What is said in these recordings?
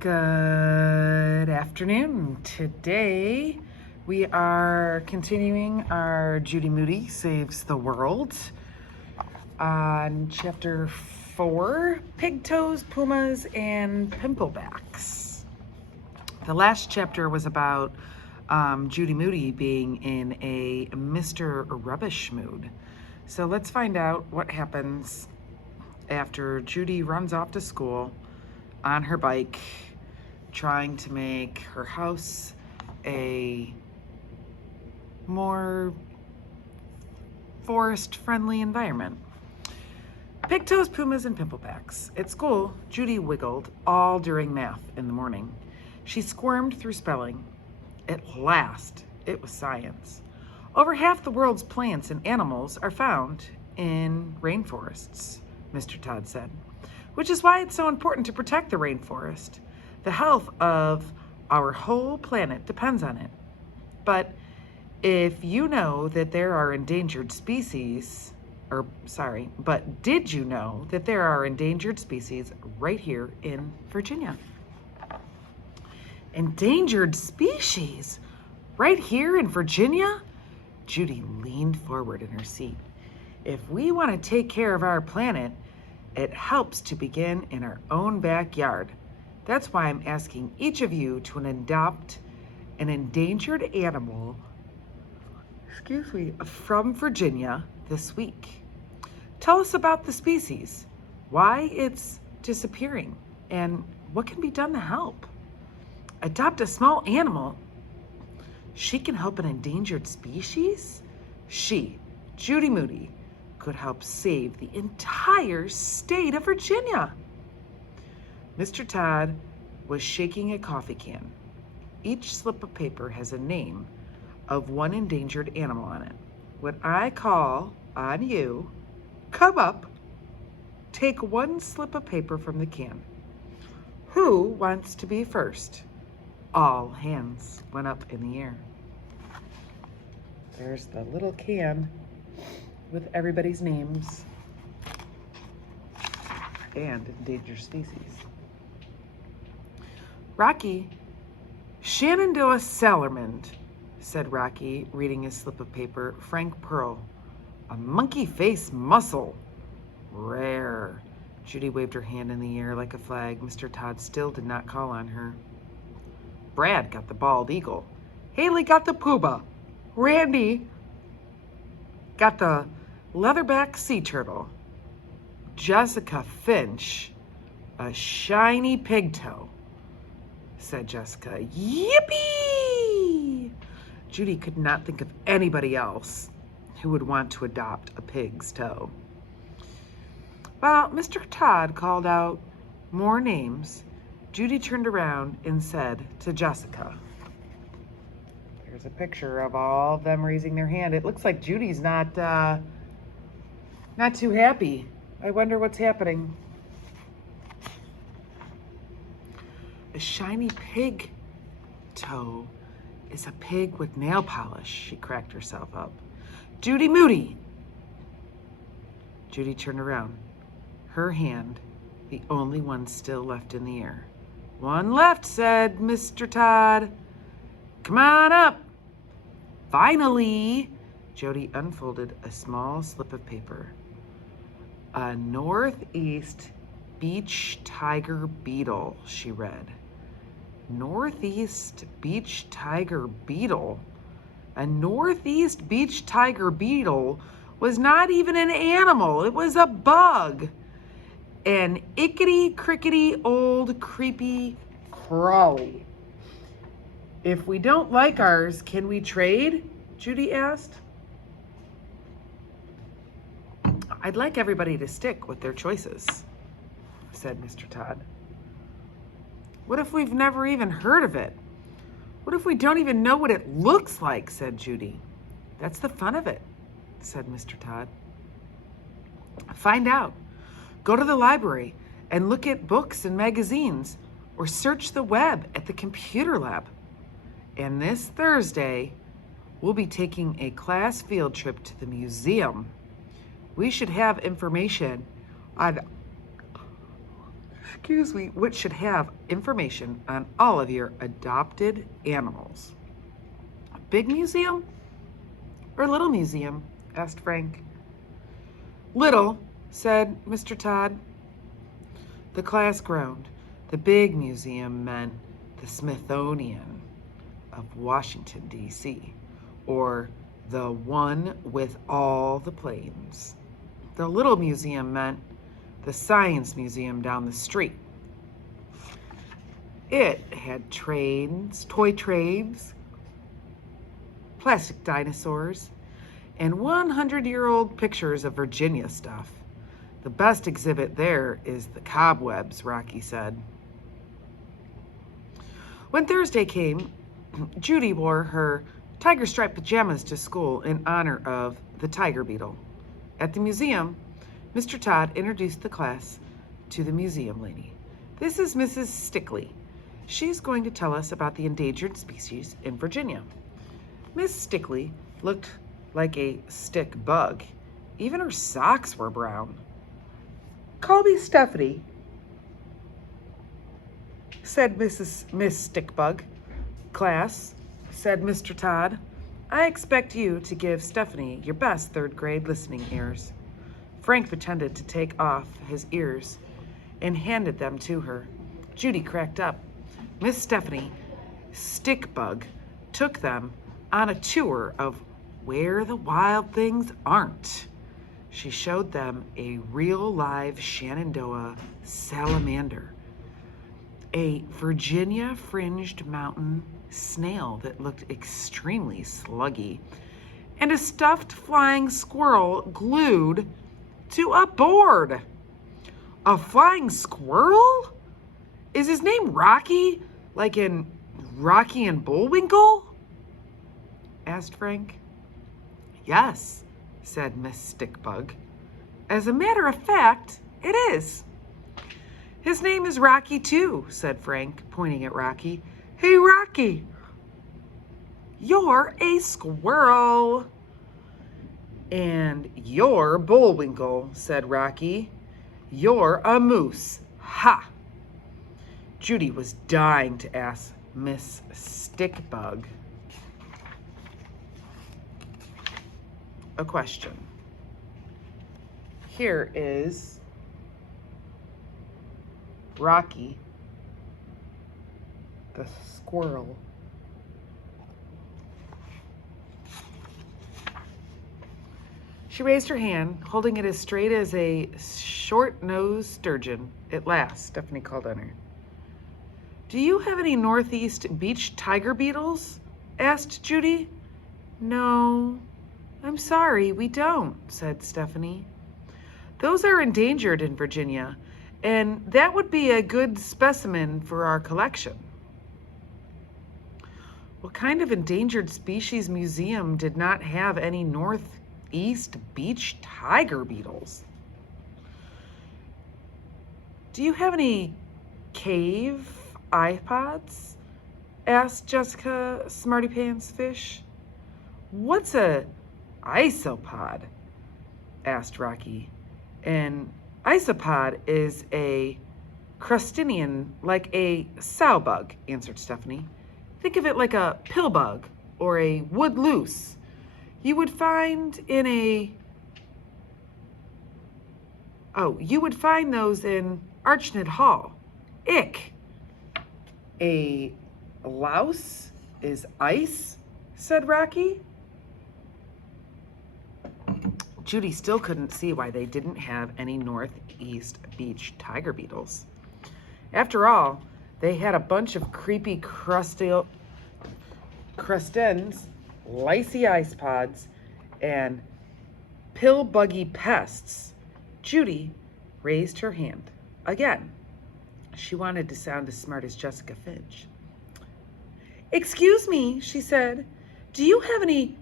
Good afternoon. Today we are continuing our Judy Moody Saves the World on chapter 4, Pigtoes, Pumas, and Pimplebacks. The last chapter was about Judy Moody being in a Mr. Rubbish mood. So let's find out what happens after Judy runs off to school on her bike, trying to make her house a more forest-friendly environment. Pigtoes, Pumas, and Pimplebacks. At school, Judy wiggled all during math in the morning. She squirmed through spelling. At last, it was science. Over half the world's plants and animals are found in rainforests, Mr. Todd said, which is why it's so important to protect the rainforest. The health of our whole planet depends on it. But if you know that there are endangered species, but did you know that there are endangered species right here in Virginia? Endangered species? Right here in Virginia? Judy leaned forward in her seat. If we want to take care of our planet, it helps to begin in our own backyard. That's why I'm asking each of you to adopt an endangered animal, from Virginia this week. Tell us about the species, why it's disappearing, and what can be done to help. Adopt a small animal. She can help an endangered species? She, Judy Moody, could help save the entire state of Virginia. Mr. Todd was shaking a coffee can. Each slip of paper has a name of one endangered animal on it. When I call on you, come up, take one slip of paper from the can. Who wants to be first? All hands went up in the air. There's the little can with everybody's names and endangered species. Rocky, Shenandoah Salamand, said Rocky, reading his slip of paper. Frank Pearl, a monkey face mussel. Rare. Judy waved her hand in the air like a flag. Mr. Todd still did not call on her. Brad got the bald eagle. Haley got the puma. Randy got the leatherback sea turtle. Jessica Finch, a shiny pigtoe, said Jessica. Yippee! Judy could not think of anybody else who would want to adopt a pig's toe. Well, Mr. Todd called out more names. Judy turned around and said to Jessica, here's a picture of all of them raising their hand. It looks like Judy's not too happy. I wonder what's happening. A shiny pig toe is a pig with nail polish. She cracked herself up. Judy Moody. Judy turned around. Her hand, the only one still left in the air. One left, said Mr. Todd. Come on up. Finally, Jody unfolded a small slip of paper. A northeast beach tiger beetle, she read. Northeast beach tiger beetle? A northeast beach tiger beetle was not even an animal. It was a bug. An ickety-crickety old creepy crawly. If we don't like ours, can we trade? Judy asked. I'd like everybody to stick with their choices, said Mr. Todd. What if we've never even heard of it? What if we don't even know what it looks like, said Judy. That's the fun of it, said Mr. Todd. Find out. Go to the library and look at books and magazines, or search the web at the computer lab. And this Thursday, we'll be taking a class field trip to the museum. We should have information on excuse me, which should have information on all of your adopted animals. A big museum or little museum? Asked Frank. Little, said Mr. Todd. The class groaned. The big museum meant the Smithsonian of Washington, D.C., or the one with all the planes. The little museum meant the Science Museum down the street. It had trains, toy trains, plastic dinosaurs, and 100-year-old pictures of Virginia stuff. The best exhibit there is the cobwebs, Rocky said. When Thursday came, Judy wore her tiger-striped pajamas to school in honor of the tiger beetle. At the museum, Mr. Todd introduced the class to the museum lady. This is Mrs. Stickley. She's going to tell us about the endangered species in Virginia. Miss Stickley looked like a stick bug. Even her socks were brown. Call me Stephanie, said Miss Stickbug. Class, said Mr. Todd, I expect you to give Stephanie your best third grade listening ears. Frank pretended to take off his ears and handed them to her. Judy cracked up. Miss Stephanie Stickbug took them on a tour of where the wild things aren't. She showed them a real live Shenandoah salamander, a Virginia fringed mountain snail that looked extremely sluggy, and a stuffed flying squirrel glued to a board. A flying squirrel? Is his name Rocky, like in Rocky and Bullwinkle? Asked Frank. Yes, said Miss Stickbug. As a matter of fact, it is. His name is Rocky, too, said Frank, pointing at Rocky. Hey, Rocky, you're a squirrel. And you're Bullwinkle, said Rocky. You're a moose. Ha! Judy was dying to ask Miss Stickbug a question. Here is Rocky, the squirrel. She raised her hand, holding it as straight as a short-nosed sturgeon. At last, Stephanie called on her. Do you have any northeast beach tiger beetles? Asked Judy. No, I'm sorry, we don't, said Stephanie. Those are endangered in Virginia, and that would be a good specimen for our collection. What kind of endangered species museum did not have any northeast beach tiger beetles? Do you have any cave iPods? Asked Jessica Smartypants Fish. What's a isopod? Asked Rocky. An isopod is a crustacean like a sow bug, answered Stephanie. Think of it like a pill bug or a wood loose. You would find those in Archnett Hall. Ick. A louse is ice, said Rocky. Judy still couldn't see why they didn't have any northeast beach tiger beetles. After all, they had a bunch of creepy crustens, licey ice pods, and pill-buggy pests. Judy raised her hand again. She wanted to sound as smart as Jessica Finch. Excuse me, she said. Do you have any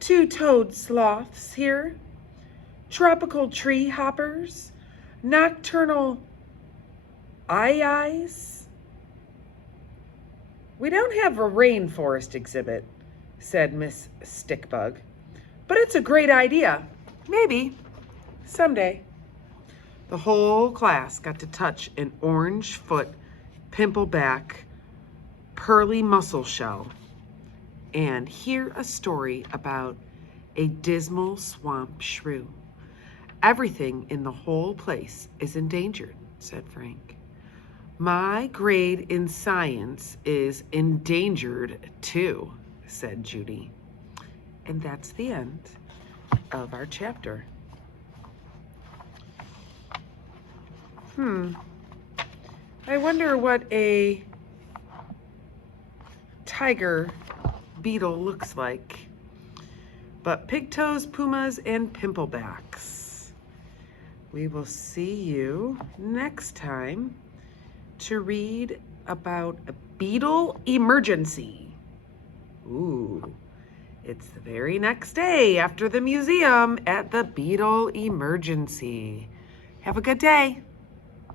two-toed sloths here? Tropical tree hoppers? Nocturnal eyes? We don't have a rainforest exhibit, said Miss Stickbug, but it's a great idea. Maybe someday. The whole class got to touch an orange foot pimpleback pearly mussel shell and hear a story about a dismal swamp shrew. Everything in the whole place is endangered, said Frank. My grade in science is endangered too, said Judy. And that's the end of our chapter. I wonder what a tiger beetle looks like. But Pigtoes, Pumas, and Pimplebacks. We will see you next time to read about a beetle emergency. Ooh, it's the very next day after the museum at the beetle emergency. Have a good day.